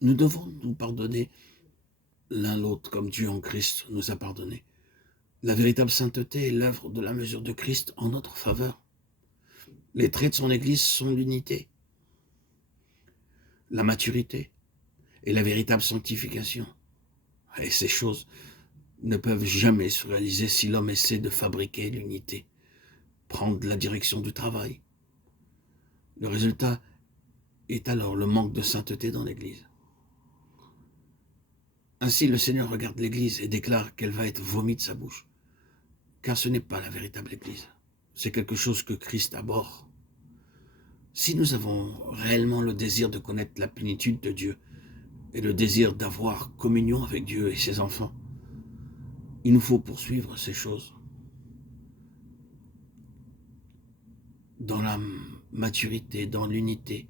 Nous devons nous pardonner l'un l'autre comme Dieu en Christ nous a pardonné. La véritable sainteté est l'œuvre de la mesure de Christ en notre faveur. Les traits de son Église sont l'unité, la maturité et la véritable sanctification. Et ces choses ne peuvent jamais se réaliser si l'homme essaie de fabriquer l'unité, prendre la direction du travail. Le résultat est alors le manque de sainteté dans l'Église. Ainsi, le Seigneur regarde l'Église et déclare qu'elle va être vomie de sa bouche, car ce n'est pas la véritable Église. C'est quelque chose que Christ abhorre. Si nous avons réellement le désir de connaître la plénitude de Dieu et le désir d'avoir communion avec Dieu et ses enfants, il nous faut poursuivre ces choses dans la maturité, dans l'unité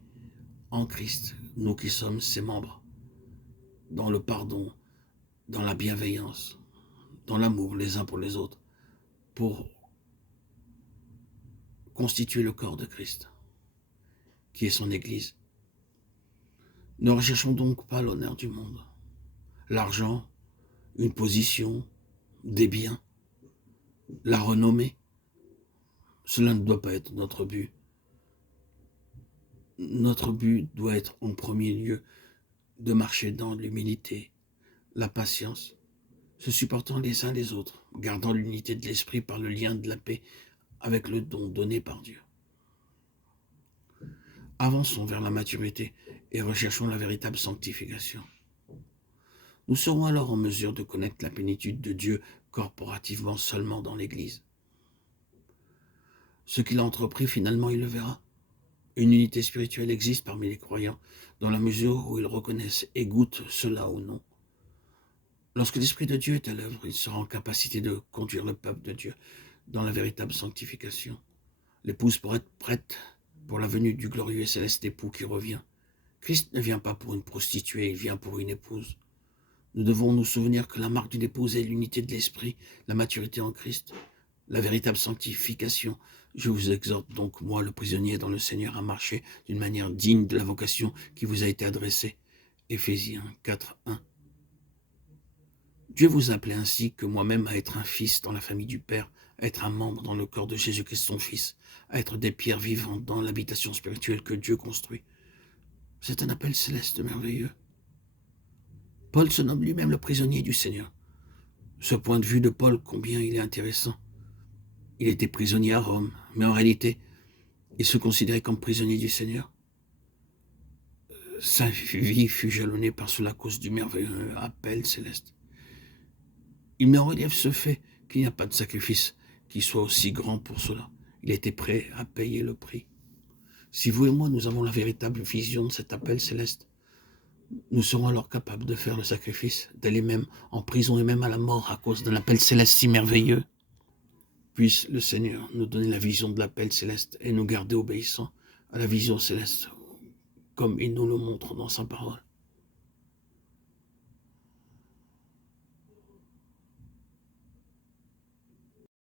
en Christ, nous qui sommes ses membres, dans le pardon, dans la bienveillance, dans l'amour les uns pour les autres, pour constituer le corps de Christ, qui est son Église. Ne recherchons donc pas l'honneur du monde, l'argent, une position, des biens, la renommée. Cela ne doit pas être notre but. Notre but doit être en premier lieu de marcher dans l'humilité, la patience, se supportant les uns les autres, gardant l'unité de l'esprit par le lien de la paix avec le don donné par Dieu. Avançons vers la maturité et recherchons la véritable sanctification. Nous serons alors en mesure de connaître la plénitude de Dieu corporativement seulement dans l'Église. Ce qu'il a entrepris, finalement, il le verra. Une unité spirituelle existe parmi les croyants, dans la mesure où ils reconnaissent et goûtent cela ou non. Lorsque l'Esprit de Dieu est à l'œuvre, il sera en capacité de conduire le peuple de Dieu dans la véritable sanctification. L'épouse pourra être prête pour la venue du glorieux et céleste époux qui revient. Christ ne vient pas pour une prostituée, il vient pour une épouse. Nous devons nous souvenir que la marque d'une épouse est l'unité de l'esprit, la maturité en Christ, la véritable sanctification. Je vous exhorte donc, moi, le prisonnier dans le Seigneur, à marcher d'une manière digne de la vocation qui vous a été adressée. Éphésiens 4, 1. Dieu vous a appelé ainsi que moi-même à être un fils dans la famille du Père, à être un membre dans le corps de Jésus-Christ son Fils, à être des pierres vivantes dans l'habitation spirituelle que Dieu construit. C'est un appel céleste merveilleux. Paul se nomme lui-même le prisonnier du Seigneur. Ce point de vue de Paul, combien il est intéressant. Il était prisonnier à Rome, mais en réalité, il se considérait comme prisonnier du Seigneur. Sa vie fut jalonnée par cela à cause du merveilleux appel céleste. Il met en relief ce fait qu'il n'y a pas de sacrifice qui soit aussi grand pour cela. Il était prêt à payer le prix. Si vous et moi, nous avons la véritable vision de cet appel céleste, nous serons alors capables de faire le sacrifice, d'aller même en prison et même à la mort à cause d'un appel céleste si merveilleux. Puisse le Seigneur nous donner la vision de l'appel céleste et nous garder obéissants à la vision céleste, comme il nous le montre dans sa parole.